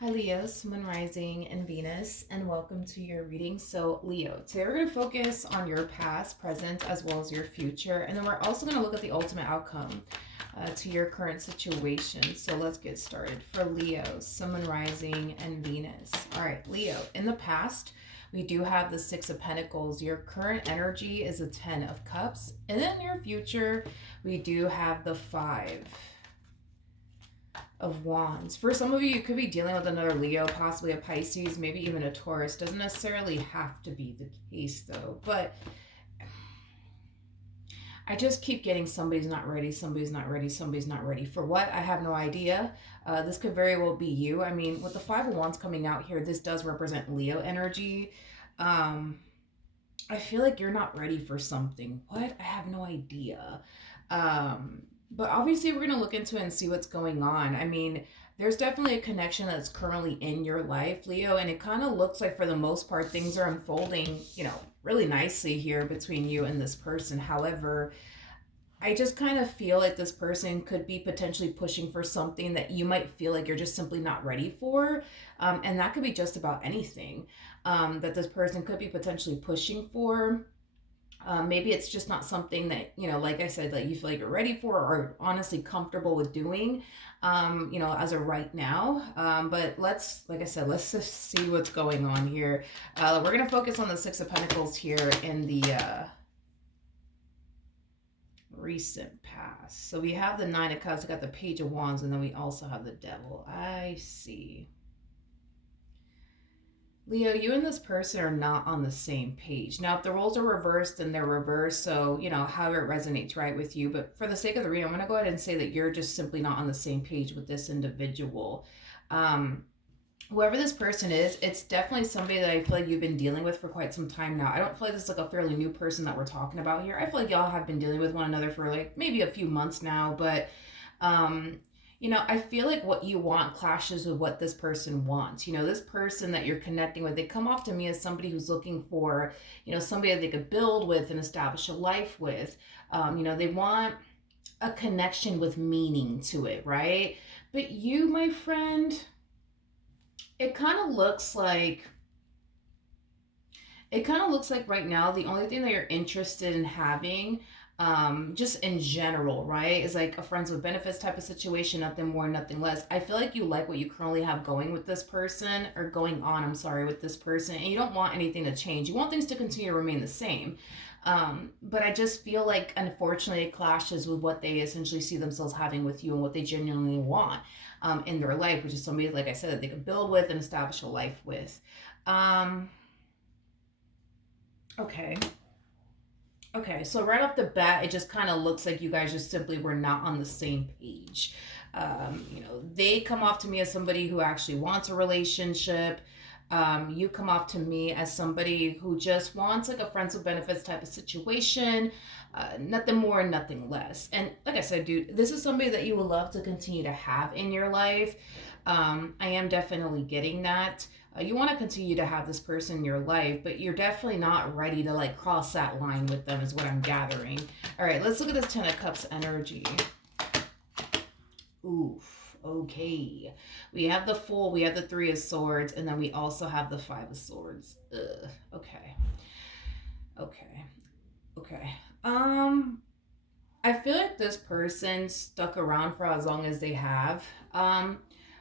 Hi Leo, Moon Rising and Venus, and welcome to your reading. So Leo, today we're going to focus on your past, present, as well as your future, and then we're also going to look at the ultimate outcome to your current situation. So let's get started. For Leo, Sun, Rising, and Venus. All right, Leo, in the past, we do have the Six of Pentacles. Your current energy is a Ten of Cups, and then your future, we do have the Five of Wands. For some of you, you could be dealing with another Leo, possibly a Pisces, maybe even a Taurus. Doesn't necessarily have to be the case though, but I just keep getting somebody's not ready, somebody's not ready, somebody's not ready. For what? I have no idea. This could very well be you. I mean, with the Five of Wands coming out here, this does represent Leo energy. I feel like you're not ready for something. What? I have no idea. But obviously, we're going to look into it and see what's going on. I mean, there's definitely a connection that's currently in your life, Leo, and it kind of looks like for the most part, things are unfolding, really nicely here between you and this person. However, I just kind of feel like this person could be potentially pushing for something that you might feel like you're just simply not ready for. And that could be just about anything that this person could be potentially pushing for. Maybe it's just not something that, like I said, that you feel like you're ready for or honestly comfortable with doing, as of right now. But like I said, let's just see what's going on here. We're going to focus on the Six of Pentacles here in the recent past. So we have the Nine of Cups, we got the Page of Wands, and then we also have the Devil. I see. Leo, you and this person are not on the same page. Now, if the roles are reversed, then they're reversed. So, how it resonates right with you. But for the sake of the reading, I'm going to go ahead and say that you're just simply not on the same page with this individual. Whoever this person is, it's definitely somebody that I feel like you've been dealing with for quite some time now. I don't feel like this is like a fairly new person that we're talking about here. I feel like y'all have been dealing with one another for like maybe a few months now, but I feel like what you want clashes with what this person wants. This person that you're connecting with, they come off to me as somebody who's looking for, somebody that they could build with and establish a life with. They want a connection with meaning to it, right? But you, my friend, it kind of looks like right now the only thing that you're interested in having, just in general, right, is like a friends with benefits type of situation, nothing more, nothing less. I feel like you like what you currently have going with this person, or going on, I'm sorry, with this person, and you don't want anything to change. You want things to continue to remain the same. But I just feel like, unfortunately, it clashes with what they essentially see themselves having with you and what they genuinely want in their life, which is somebody, like I said, that they can build with and establish a life with. Um, okay. Okay, so right off the bat, it just kind of looks like you guys just simply were not on the same page. They come off to me as somebody who actually wants a relationship. You come off to me as somebody who just wants like a friends with benefits type of situation, nothing more, nothing less. And like I said, dude, this is somebody that you would love to continue to have in your life. I am definitely getting that. You want to continue to have this person in your life, but you're definitely not ready to like cross that line with them, is what I'm gathering. All right, let's look at this Ten of Cups energy. Oof. Okay. We have the Fool, we have the Three of Swords, and then we also have the Five of Swords. Ugh. Okay. Okay. Okay. I feel like this person stuck around for as long as they have.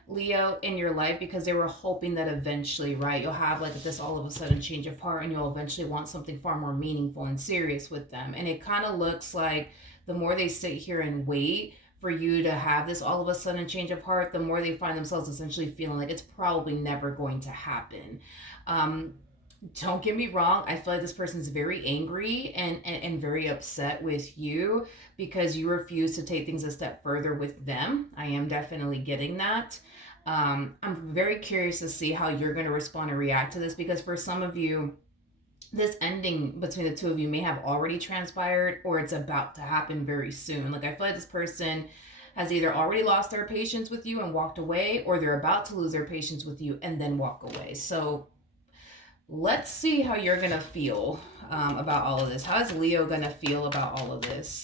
Leo, in your life, because they were hoping that eventually, right, you'll have like this all of a sudden change of heart and you'll eventually want something far more meaningful and serious with them. And it kind of looks like the more they sit here and wait for you to have this all of a sudden change of heart, the more they find themselves essentially feeling like it's probably never going to happen. Um, don't get me wrong, I feel like this person's very angry and very upset with you because you refuse to take things a step further with them. I am definitely getting that. I'm very curious to see how you're going to respond and react to this, because for some of you, this ending between the two of you may have already transpired or it's about to happen very soon. Like, I feel like this person has either already lost their patience with you and walked away, or they're about to lose their patience with you and then walk away. So let's see how you're gonna feel about all of this. How is Leo gonna feel about all of this?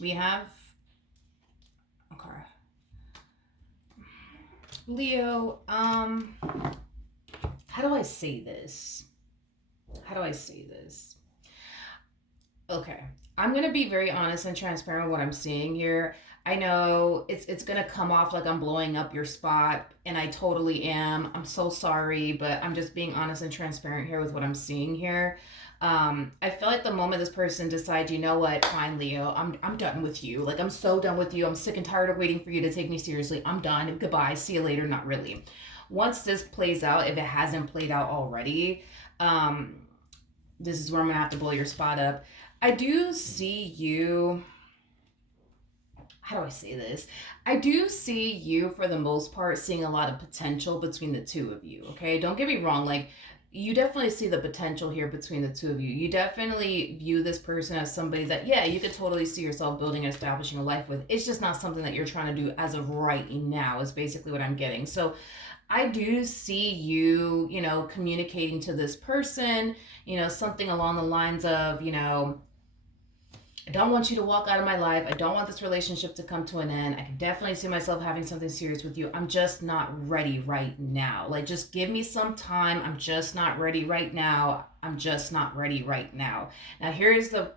We have, okay, Leo, how do I say this? How do I say this? Okay. I'm gonna be very honest and transparent with what I'm seeing here. I know it's gonna come off like I'm blowing up your spot, and I totally am. I'm so sorry, but I'm just being honest and transparent here with what I'm seeing here. I feel like the moment this person decides, you know what, fine, Leo, I'm done with you. Like I'm so done with you. I'm sick and tired of waiting for you to take me seriously. I'm done. Goodbye. See you later. Not really. Once this plays out, if it hasn't played out already, um, this is where I'm gonna have to blow your spot up. I do see you. How do I say this? I do see you for the most part seeing a lot of potential between the two of you. Okay, don't get me wrong. Like you definitely see the potential here between the two of you. You definitely view this person as somebody that, yeah, you could totally see yourself building and establishing a life with. It's just not something that you're trying to do as of right now, is basically what I'm getting. So I do see you, communicating to this person, something along the lines of, I don't want you to walk out of my life. I don't want this relationship to come to an end. I can definitely see myself having something serious with you. I'm just not ready right now. Like, just give me some time. I'm just not ready right now. I'm just not ready right now. Now, here's the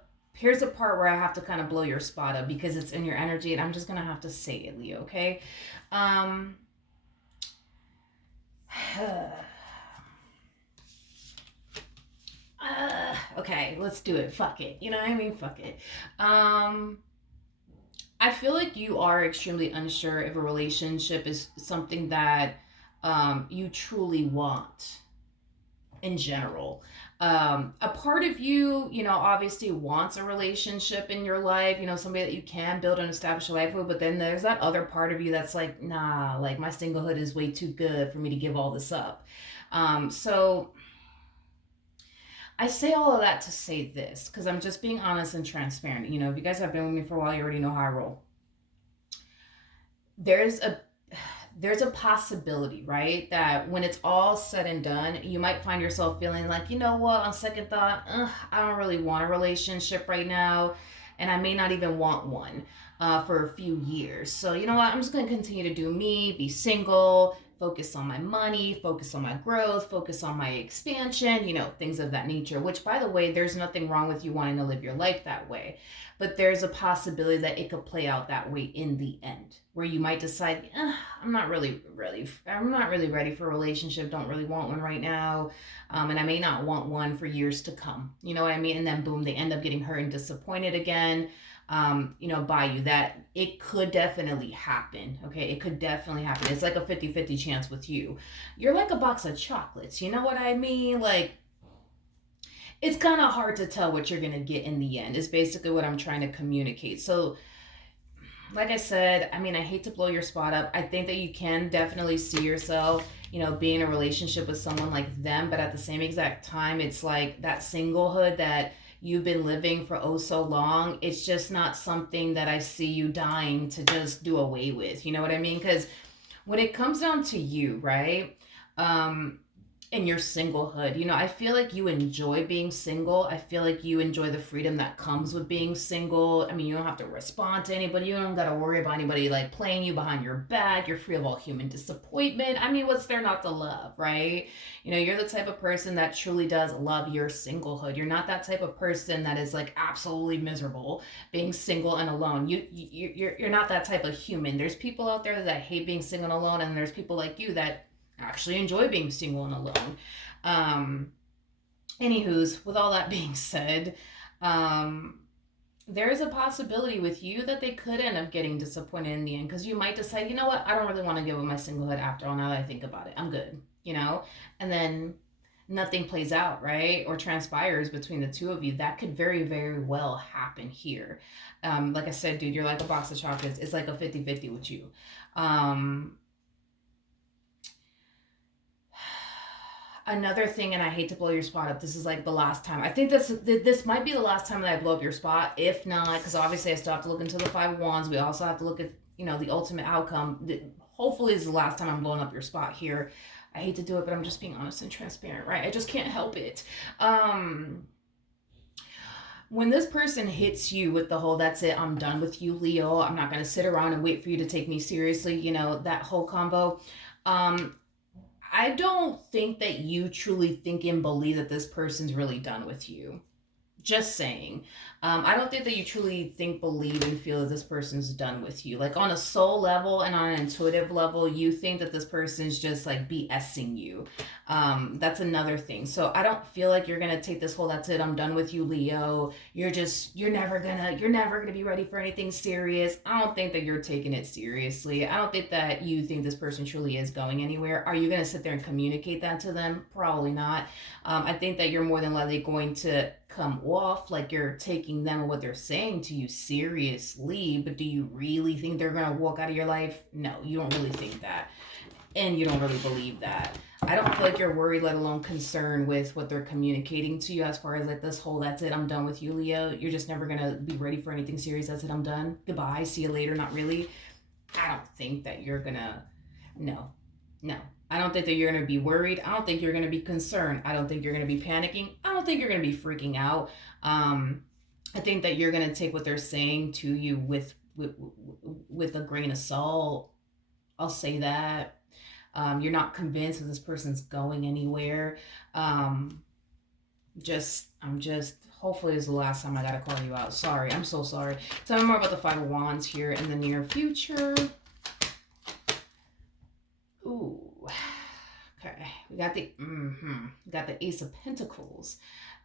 part where I have to kind of blow your spot up because it's in your energy, and I'm just gonna have to say it, Leo. Okay. Um. Okay, let's do it. Fuck it. You know what I mean? Fuck it. Um, I feel like you are extremely unsure if a relationship is something that you truly want in general. A part of you, obviously wants a relationship in your life, somebody that you can build and establish a life with, but then there's that other part of you that's like, nah, like my singlehood is way too good for me to give all this up. So I say all of that to say this because I'm just being honest and transparent. If you guys have been with me for a while, you already know how I roll. There's a there's a possibility, right, that when it's all said and done, you might find yourself feeling like, you know what, on second thought, I don't really want a relationship right now, and I may not even want one for a few years. So, you know what, I'm just going to continue to do me, be single, focus on my money, focus on my growth, focus on my expansion, things of that nature. Which, by the way, there's nothing wrong with you wanting to live your life that way. But there's a possibility that it could play out that way in the end, where you might decide, I'm not really ready for a relationship, don't really want one right now, and I may not want one for years to come. You know what I mean? And then boom, they end up getting hurt and disappointed again. By you. That it could definitely happen. Okay, it could definitely happen. It's like a 50-50 chance with you. You're like a box of chocolates. You know what I mean? Like, it's kind of hard to tell what you're going to get in the end, is basically what I'm trying to communicate. So, like I said, I mean, I hate to blow your spot up. I think that you can definitely see yourself, being in a relationship with someone like them, but at the same exact time, it's like that singlehood that you've been living for oh so long. It's just not something that I see you dying to just do away with. You know what I mean? Because when it comes down to you, right? Um, in your singlehood. I feel like you enjoy being single. I feel like you enjoy the freedom that comes with being single. I mean, you don't have to respond to anybody. You don't got to worry about anybody like playing you behind your back. You're free of all human disappointment. I mean, what's there not to love, right? You're the type of person that truly does love your singlehood. You're not that type of person that is like absolutely miserable being single and alone. You're not that type of human. There's people out there that hate being single and alone, and there's people like you that actually enjoy being single and alone. Um, Anywho's, with all that being said, there is a possibility with you that they could end up getting disappointed in the end, because you might decide, you know what, I don't really want to give up my singlehood after all. Now that I think about it, I'm good, and then nothing plays out, right, or transpires between the two of you. That could very, very well happen here. Like I said, dude, you're like a box of chocolates. It's like a 50-50 with you. Another thing, and I hate to blow your spot up, this is like the last time. I think this might be the last time that I blow up your spot. If not, because obviously I still have to look into the Five of Wands. We also have to look at, the ultimate outcome. Hopefully this is the last time I'm blowing up your spot here. I hate to do it, but I'm just being honest and transparent, right? I just can't help it. When this person hits you with the whole, that's it, I'm done with you, Leo, I'm not going to sit around and wait for you to take me seriously, that whole combo, Um, I don't think that you truly think and believe that this person's really done with you. Just saying. I don't think that you truly think, believe, and feel that this person's done with you. Like on a soul level and on an intuitive level, you think that this person's just like BSing you. That's another thing. So I don't feel like you're gonna take this whole "that's it, I'm done with you, Leo." You're never gonna be ready for anything serious. I don't think that you're taking it seriously. I don't think that you think this person truly is going anywhere. Are you gonna sit there and communicate that to them? Probably not. I think that you're more than likely going to come off like you're taking them and what they're saying to you seriously, but do you really think they're going to walk out of your life? No, you don't really think that. And you don't really believe that. I don't feel like you're worried, let alone concerned with what they're communicating to you as far as like this whole "that's it, I'm done with you, Leo." You're just never going to be ready for anything serious. "That's it, I'm done. Goodbye. See you later." Not really. I don't think that you're going to. No, no. I don't think that you're going to be worried. I don't think you're going to be concerned. I don't think you're going to be panicking. I don't think you're going to be freaking out. Um, I think that you're going to take what they're saying to you with a grain of salt. I'll say that. You're not convinced that this person's going anywhere. Um, I'm just. Hopefully, this is the last time I gotta call you out. Sorry, I'm so sorry. Tell me more about the Five of Wands here in the near future. Ooh. Okay, we got the Ace of Pentacles.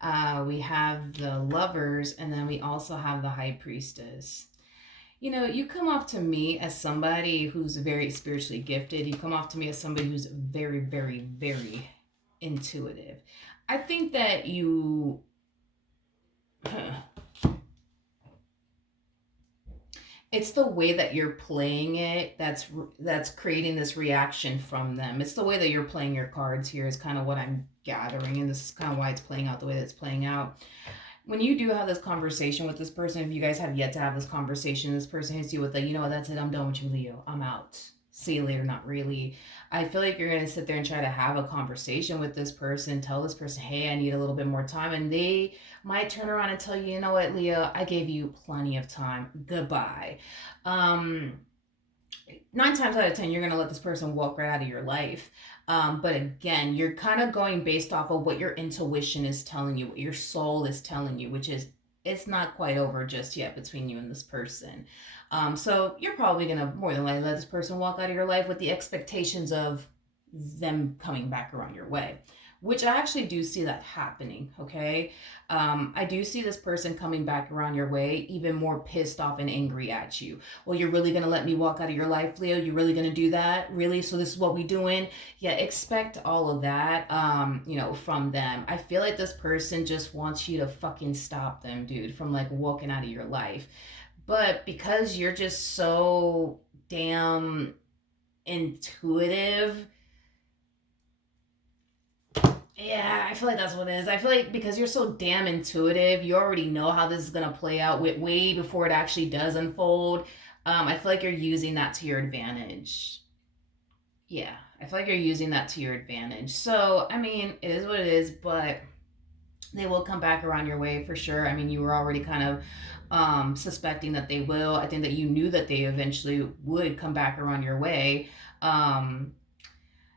We have the Lovers, and then we also have the High Priestess. You know, you come off to me as somebody who's very spiritually gifted. You come off to me as somebody who's very, very, very intuitive. I think that you it's the way that you're playing it that's creating this reaction from them. It's the way that you're playing your cards here is kind of what I'm gathering, and this is kind of why it's playing out the way that it's playing out. When you do have this conversation with this person, if you guys have yet to have this conversation, this person hits you with the, "you know what, that's it, I'm done with you, Leo. I'm out. See you later." Not really. I feel like you're going to sit there and try to have a conversation with this person, tell this person, "hey, I need a little bit more time." And they might turn around and tell you, "you know what, Leo, I gave you plenty of time. Goodbye." Um, 9 times out of 10, you're going to let this person walk right out of your life. But again, you're kind of going based off of what your intuition is telling you, what your soul is telling you, which is it's not quite over just yet between you and this person. So you're probably going to more than likely let this person walk out of your life with the expectations of them coming back around your way, which I actually do see that happening. Okay. I do see this person coming back around your way, even more pissed off and angry at you. "Well, you're really going to let me walk out of your life, Leo? You're really going to do that? Really? So this is what we doing?" Yeah, expect all of that, from them. I feel like this person just wants you to fucking stop them, dude, from like walking out of your life. But because you're just so damn intuitive, yeah, I feel like that's what it is. I feel like because you're so damn intuitive, you already know how this is gonna play out way before it actually does unfold. I feel like you're using that to your advantage. Yeah, I feel like you're using that to your advantage. So, I mean, it is what it is, but they will come back around your way for sure. I mean, you were already kind of suspecting that they will. I think that you knew that they eventually would come back around your way. Um,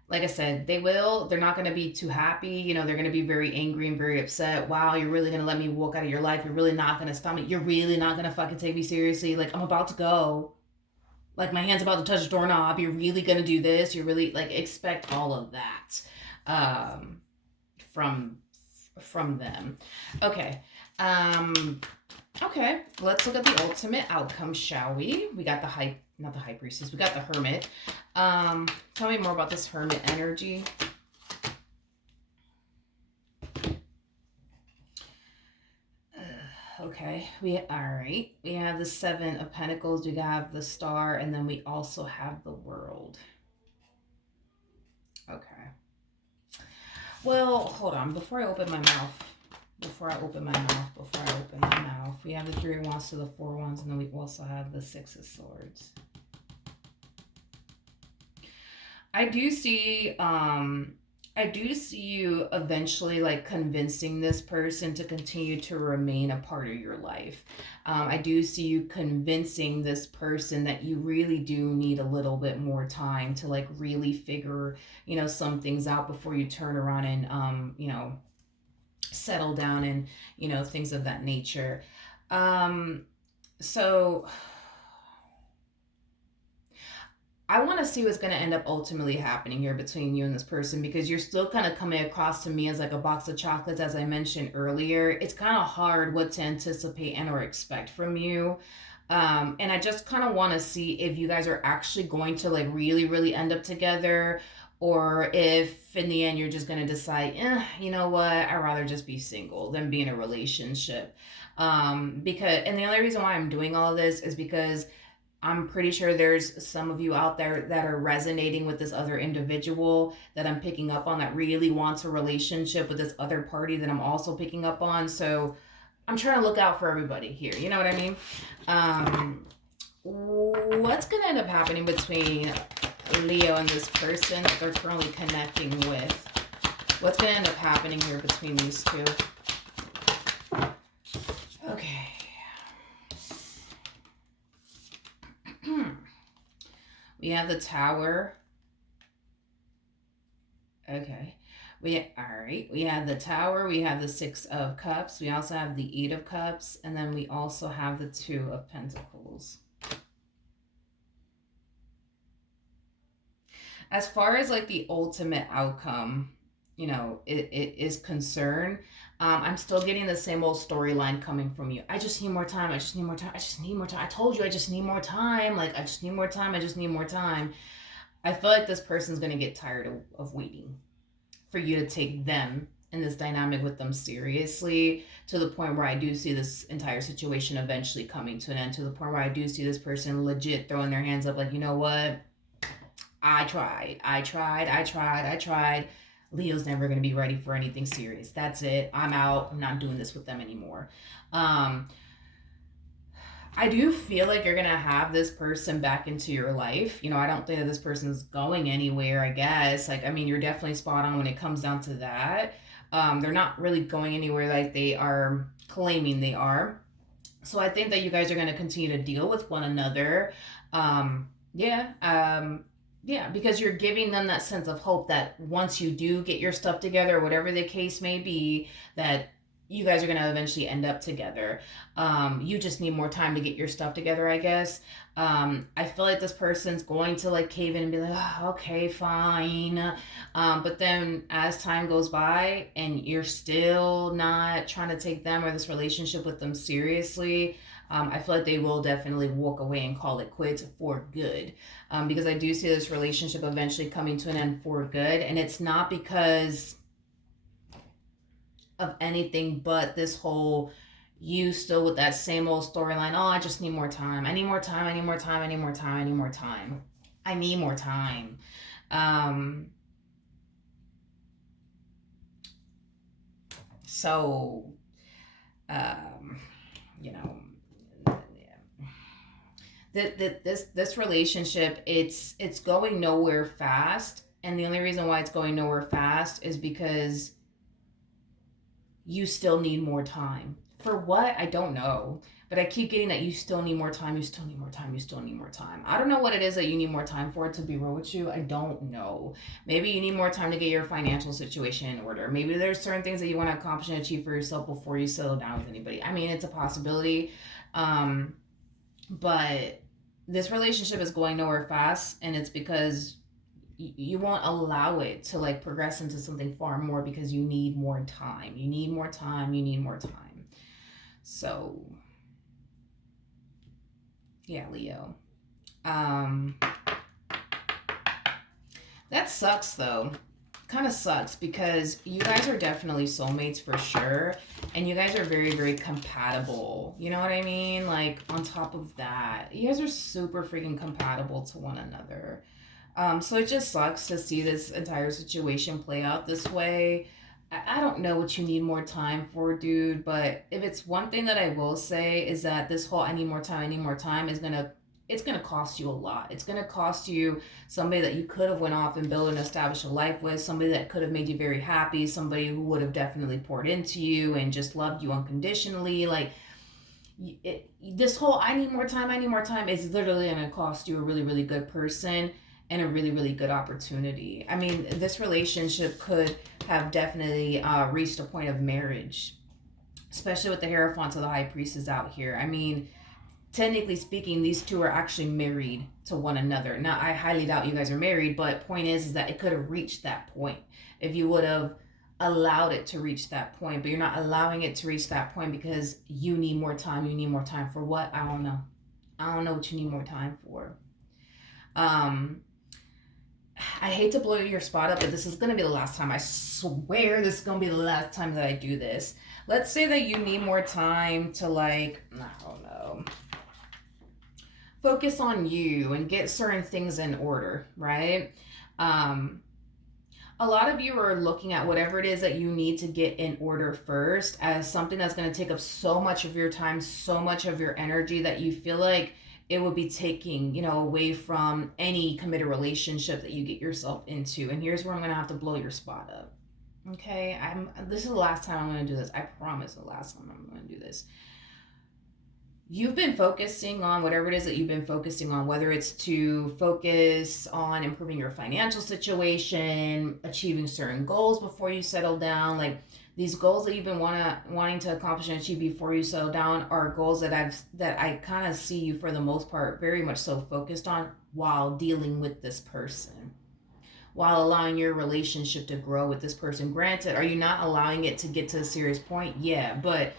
like I said, they will. They're not going to be too happy. They're going to be very angry and very upset. "Wow, you're really going to let me walk out of your life? You're really not going to stop me? You're really not going to fucking take me seriously? Like, I'm about to go. Like, my hand's about to touch the doorknob. You're really going to do this? You're really, like, expect all of that um, from them. Okay. Okay, let's look at the ultimate outcome, shall we? We got not the high priestess, we got the hermit. Tell me more about this hermit energy. Okay, all right. We have the Seven of Pentacles, we have the Star, and then we also have the World. Okay. Well, hold on, before I open my mouth, we have the Three of Wands to the Four of Wands, and then we also have the Six of Swords. I do see I do see you eventually like convincing this person to continue to remain a part of your life. I do see you convincing this person that you really do need a little bit more time to like really figure, some things out before you turn around and, settle down and, things of that nature. Um, so I want to see what's going to end up ultimately happening here between you and this person, because you're still kind of coming across to me as like a box of chocolates, as I mentioned earlier. It's kind of hard what to anticipate and or expect from you. And I just kind of want to see if you guys are actually going to like really, really end up together, or if in the end you're just going to decide, you know what, I'd rather just be single than be in a relationship. And the only reason why I'm doing all of this is because I'm pretty sure there's some of you out there that are resonating with this other individual that I'm picking up on, that really wants a relationship with this other party that I'm also picking up on. So I'm trying to look out for everybody here. You know what I mean? What's going to end up happening between Leo and this person that they're currently connecting with? What's going to end up happening here between these two? Okay. We have the Tower. Okay. All right. We have the Tower. We have the Six of Cups. We also have the Eight of Cups, and then we also have the Two of Pentacles. As far as like the ultimate outcome, it is concerned, I'm still getting the same old storyline coming from you. I just need more time. I just need more time. I just need more time. I told you I just need more time. Like, I just need more time. I just need more time. I feel like this person's going to get tired of waiting for you to take them in this dynamic with them seriously, to the point where I do see this entire situation eventually coming to an end, to the point where I do see this person legit throwing their hands up like, you know what? I tried. Leo's never going to be ready for anything serious. That's it. I'm out. I'm not doing this with them anymore. I do feel like you're going to have this person back into your life. I don't think that this person's going anywhere, I guess. Like, I mean, you're definitely spot on when it comes down to that. They're not really going anywhere like they are claiming they are. So I think that you guys are going to continue to deal with one another. Yeah. Yeah, because you're giving them that sense of hope that once you do get your stuff together, whatever the case may be, that you guys are going to eventually end up together. You just need more time to get your stuff together, I guess. I feel like this person's going to like cave in and be like, oh, okay, fine. But then as time goes by and you're still not trying to take them or this relationship with them seriously, I feel like they will definitely walk away and call it quits for good. Because I do see this relationship eventually coming to an end for good. And it's not because of anything but this whole, you still with that same old storyline. Oh, I just need more time. I need more time. I need more time. I need more time. I need more time. I need more time. So, you know, this relationship, it's going nowhere fast, and the only reason why it's going nowhere fast is because you still need more time. For what? I don't know. But I keep getting that you still need more time, you still need more time, you still need more time. I don't know what it is that you need more time for, to be real with you. I don't know. Maybe you need more time to get your financial situation in order. Maybe there's certain things that you want to accomplish and achieve for yourself before you settle down with anybody. I mean, it's a possibility. But this relationship is going nowhere fast, and it's because you won't allow it to like progress into something far more, because you need more time. You need more time. You need more time. So yeah, Leo. That sucks though. Kind of sucks, because you guys are definitely soulmates for sure, and you guys are very, very compatible. You know what I mean? Like, on top of that, you guys are super freaking compatible to one another. So it just sucks to see this entire situation play out this way. I don't know what you need more time for, dude, but if it's one thing that I will say is that this whole I need more time is gonna it's going to cost you a lot. It's going to cost you somebody that you could have went off and built and established a life with, somebody that could have made you very happy, somebody who would have definitely poured into you and just loved you unconditionally. Like, this whole I need more time is literally going to cost you a really, really good person and a really, really good opportunity. I mean, this relationship could have definitely reached a point of marriage, especially with the Hierophant of the High Priestess out here. I mean, technically speaking, these two are actually married to one another. Now, I highly doubt you guys are married, but point is that it could have reached that point if you would have allowed it to reach that point. But you're not allowing it to reach that point because you need more time. You need more time for what? I don't know. I don't know what you need more time for. Um, I hate to blow your spot up, but this is going to be the last time. I swear this is going to be the last time that I do this. Let's say that you need more time to, like, I don't know, focus on you and get certain things in order, right? A lot of you are looking at whatever it is that you need to get in order first as something that's going to take up so much of your time, so much of your energy that you feel like it would be taking, away from any committed relationship that you get yourself into. And here's where I'm going to have to blow your spot up. Okay, this is the last time I'm going to do this. I promise the last time I'm going to do this. You've been focusing on whatever it is that you've been focusing on, whether it's to focus on improving your financial situation, achieving certain goals before you settle down. Like, these goals that you've been wanting to accomplish and achieve before you settle down are goals that I kind of see you, for the most part, very much so focused on while dealing with this person, while allowing your relationship to grow with this person. Granted, are you not allowing it to get to a serious point? Yeah, but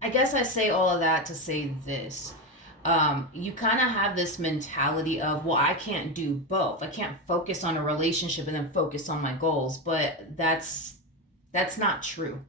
I guess I say all of that to say this. You kind of have this mentality of, well, I can't do both. I can't focus on a relationship and then focus on my goals. But that's not true.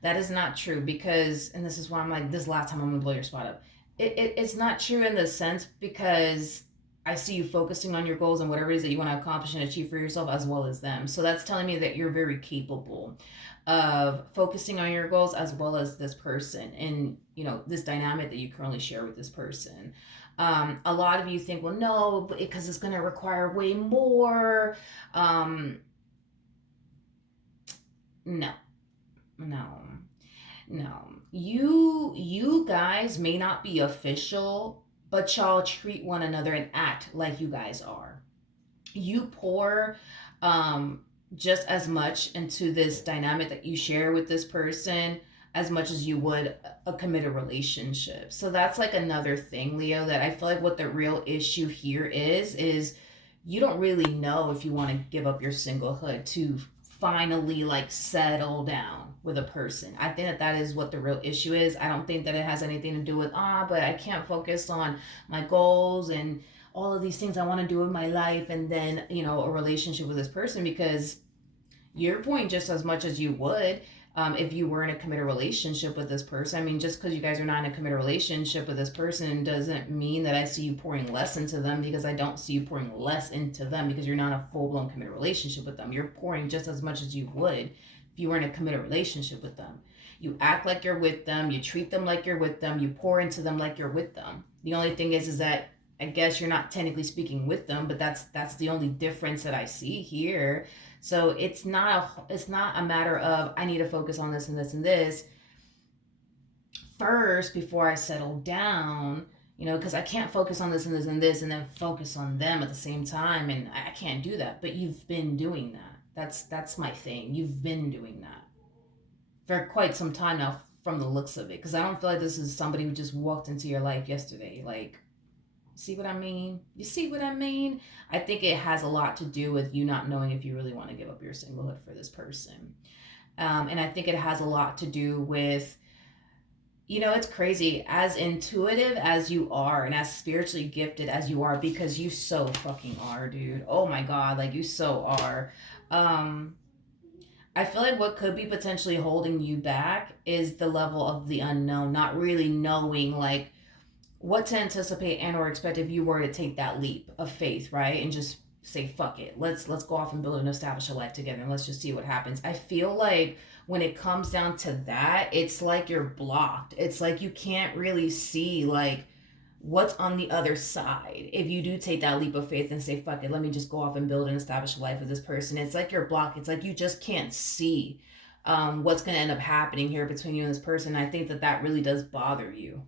That is not true, because, and this is why I'm like, this last time I'm going to blow your spot up. It's not true in the sense because I see you focusing on your goals and whatever it is that you want to accomplish and achieve for yourself as well as them. So that's telling me that you're very capable of focusing on your goals as well as this person and, this dynamic that you currently share with this person. A lot of you think, well, no, because it's going to require way more. No, no, no. You guys may not be official, but y'all treat one another and act like you guys are. You pour just as much into this dynamic that you share with this person as much as you would a committed relationship. So that's like another thing, Leo, that I feel like what the real issue here is you don't really know if you want to give up your singlehood to finally, like, settle down with a person. I think that is what the real issue is. I don't think that it has anything to do with, but I can't focus on my goals and all of these things I want to do in my life and then, a relationship with this person, because you're pouring just as much as you would if you were in a committed relationship with this person. I mean, just because you guys are not in a committed relationship with this person doesn't mean that I see you pouring less into them, because I don't see you pouring less into them, because you're not in a full-blown committed relationship with them. You're pouring just as much as you would if you were in a committed relationship with them. You act like you're with them, you treat them like you're with them, you pour into them like you're with them. The only thing is that I guess you're not technically speaking with them, but that's the only difference that I see here. So it's not a matter of I need to focus on this and this and this first before I settle down, because I can't focus on this and this and this and then focus on them at the same time, and I can't do that. But you've been doing that. That's my thing. You've been doing that for quite some time now, from the looks of it, because I don't feel like this is somebody who just walked into your life yesterday. Like, see what I mean? You see what I mean? I think it has a lot to do with you not knowing if you really want to give up your singlehood for this person. And I think it has a lot to do with, it's crazy, as intuitive as you are and as spiritually gifted as you are, because you so fucking are, dude. Oh my God, like, you so are. I feel like what could be potentially holding you back is the level of the unknown, not really knowing, like, what to anticipate and or expect if you were to take that leap of faith, right? And just say, fuck it. Let's go off and build and establish a life together, and let's just see what happens. I feel like when it comes down to that, it's like you're blocked. It's like you can't really see, like, what's on the other side. If you do take that leap of faith and say, fuck it, let me just go off and build and establish a life with this person, it's like you're blocked. It's like you just can't see what's going to end up happening here between you and this person. I think that that really does bother you,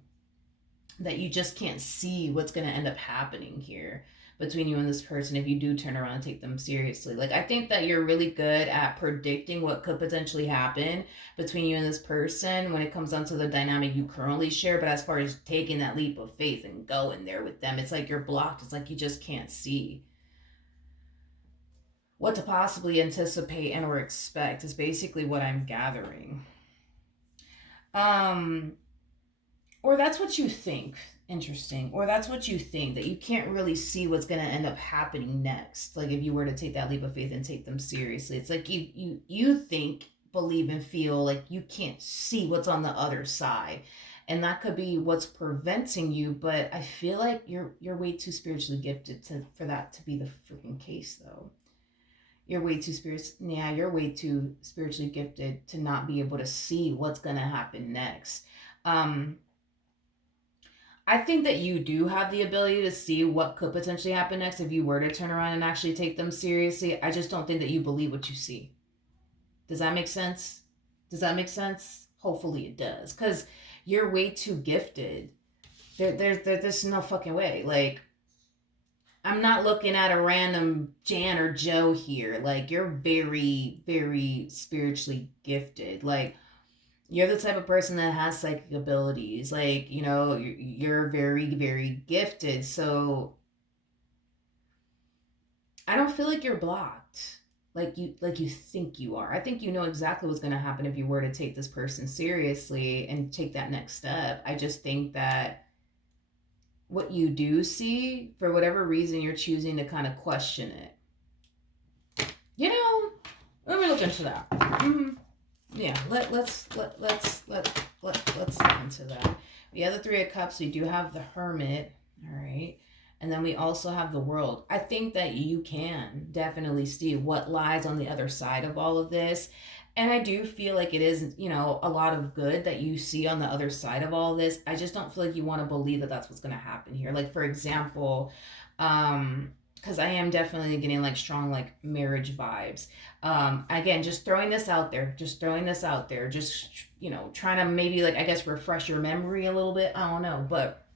that you just can't see what's going to end up happening here between you and this person if you do turn around and take them seriously. Like, I think that you're really good at predicting what could potentially happen between you and this person when it comes down to the dynamic you currently share. But as far as taking that leap of faith and going there with them, it's like you're blocked. It's like you just can't see what to possibly anticipate and or expect is basically what I'm gathering. Um, or that's what you think. Interesting. Or that's what you think, that you can't really see what's going to end up happening next. Like if you were to take that leap of faith and take them seriously, it's like you think, believe and feel like you can't see what's on the other side. And that could be what's preventing you, but I feel like you're way too spiritually gifted for that to be the freaking case though. You're way too you're way too spiritually gifted to not be able to see what's going to happen next. um I think that you do have the ability to see what could potentially happen next if you were to turn around and actually take them seriously. I just don't think that you believe what you see. Does that make sense? Does that make sense? Hopefully it does. Because you're way too gifted. There's no fucking way. Like, I'm not looking at a random Jan or Joe here. Like, you're very, very spiritually gifted. Like, you're the type of person that has psychic abilities. Like, you're very, very gifted. So I don't feel like you're blocked like you think you are. I think you know exactly what's going to happen if you were to take this person seriously and take that next step. I just think that what you do see, for whatever reason, you're choosing to kind of question it. Let me look into that. Yeah, let's look into that. We have the Three of Cups. We do have the Hermit. All right. And then we also have the World. I think that you can definitely see what lies on the other side of all of this. And I do feel like it is, a lot of good that you see on the other side of all of this. I just don't feel like you want to believe that that's what's going to happen here. Like, for example, because I am definitely getting like strong like marriage vibes. Again, just throwing this out there, just trying to maybe, like, I guess, refresh your memory a little bit. I don't know, but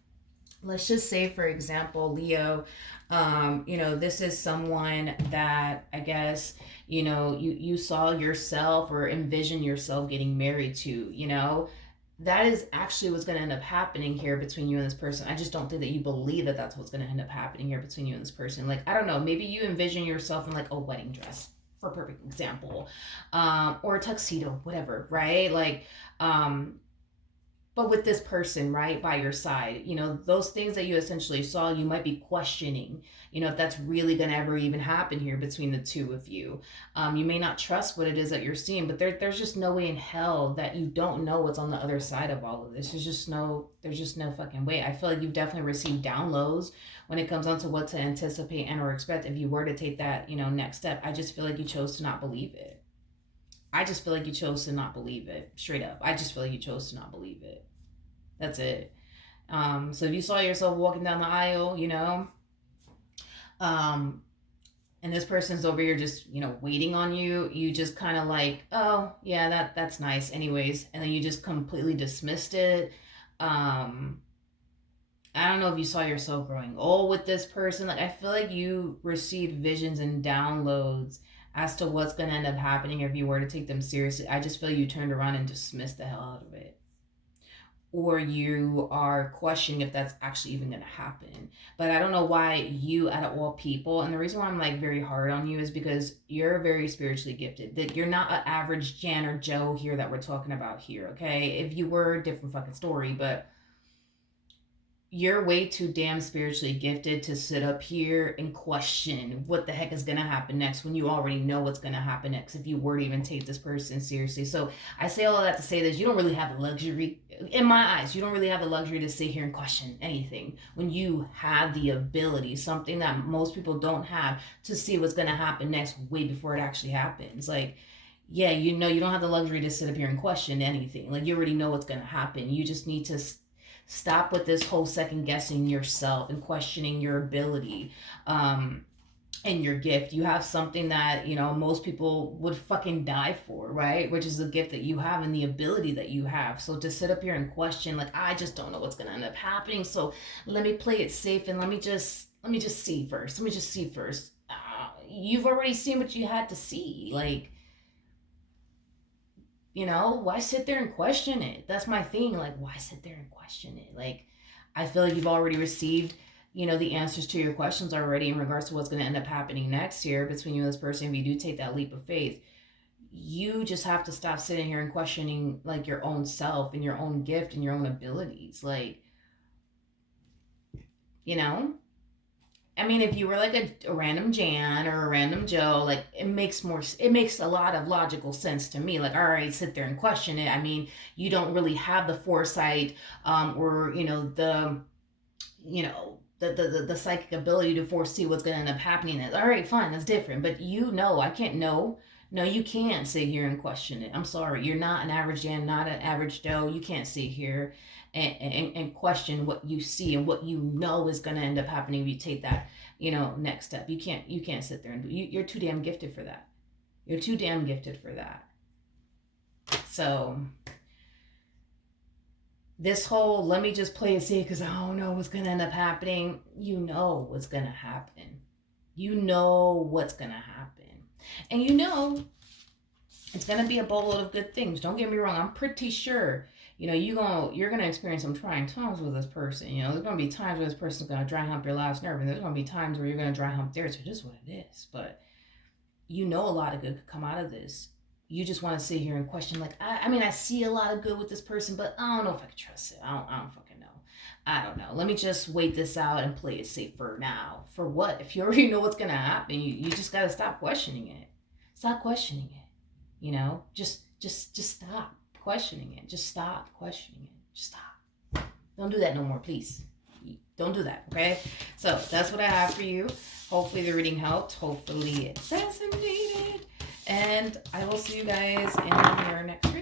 let's just say, for example, Leo, this is someone that I guess, you saw yourself or envision yourself getting married to. That is actually what's going to end up happening here between you and this person. I just don't think that you believe that that's what's going to end up happening here between you and this person. Like, I don't know, maybe you envision yourself in like a wedding dress, for a perfect example, or a tuxedo, whatever, right? Like, but with this person right by your side, those things that you essentially saw, you might be questioning, if that's really going to ever even happen here between the two of you. You may not trust what it is that you're seeing, but there's just no way in hell that you don't know what's on the other side of all of this. There's just no fucking way. I feel like you've definitely received downloads when it comes down to what to anticipate and or expect if you were to take that, next step. I just feel like you chose to not believe it. I just feel like you chose to not believe it. Straight up. I just feel like you chose to not believe it. That's it. So if you saw yourself walking down the aisle, and this person's over here just, waiting on you, you just kind of like, oh, yeah, that's nice anyways. And then you just completely dismissed it. I don't know if you saw yourself growing old with this person. Like, I feel like you received visions and downloads as to what's going to end up happening if you were to take them seriously. I just feel you turned around and dismissed the hell out of it. Or you are questioning if that's actually even going to happen. But I don't know why you, out of all people, and the reason why I'm like very hard on you is because you're very spiritually gifted. That you're not an average Jan or Joe here that we're talking about here, okay? If you were, different fucking story, but you're way too damn spiritually gifted to sit up here and question what the heck is going to happen next when you already know what's going to happen next if you were to even take this person seriously. So I say all of that to say that you don't really have the luxury, in my eyes, you don't really have the luxury to sit here and question anything when you have the ability, something that most people don't have, to see what's going to happen next way before it actually happens. Like, yeah, you don't have the luxury to sit up here and question anything. Like, you already know what's going to happen. You just need to Stop with this whole second guessing yourself and questioning your ability. And your gift. You have something that, you know, most people would fucking die for, right? Which is the gift that you have and the ability that you have. So to sit up here and question, like, I just don't know what's gonna end up happening. So let me play it safe and let me just see first. Let me just see first. You've already seen what you had to see. Like, you know, why sit there and question it? That's my thing. Like, why sit there and question it? Like, I feel like you've already received, you know, the answers to your questions already in regards to what's going to end up happening next year between you and this person. If you do take that leap of faith, you just have to stop sitting here and questioning like your own self and your own gift and your own abilities. Like, you know, I mean, if you were like a random Jan or a random Joe, like it makes a lot of logical sense to me. Like, all right, sit there and question it. I mean, you don't really have the foresight, or, you know, the psychic ability to foresee what's going to end up happening. All right, fine, that's different. But you know, I can't know. No, you can't sit here and question it. I'm sorry. You're not an average Jan, not an average Joe. You can't sit here and question what you see and what you know is going to end up happening if you take that, you know, next step. You can't sit there and you're too damn gifted for that. You're too damn gifted for that. So this whole let me just play it safe because I don't know what's going to end up happening. You know what's going to happen. You know what's going to happen. And you know it's going to be a boatload of good things. Don't get me wrong. I'm pretty sure, you know, you're going to experience some trying times with this person. You know, there's going to be times where this person's going to dry hump your last nerve. And there's going to be times where you're going to dry hump theirs. It's just what it is. But you know a lot of good could come out of this. You just want to sit here and question, like, I mean, I see a lot of good with this person, but I don't know if I can trust it. I don't fucking know. I don't know. Let me just wait this out and play it safe for now. For what? If you already know what's going to happen, you just got to stop questioning it. Stop questioning it. You know, just stop questioning it. Just stop questioning it. Just stop. Don't do that no more, please. Don't do that, okay? So that's what I have for you. Hopefully the reading helped. Hopefully it resonated. And I will see you guys in your next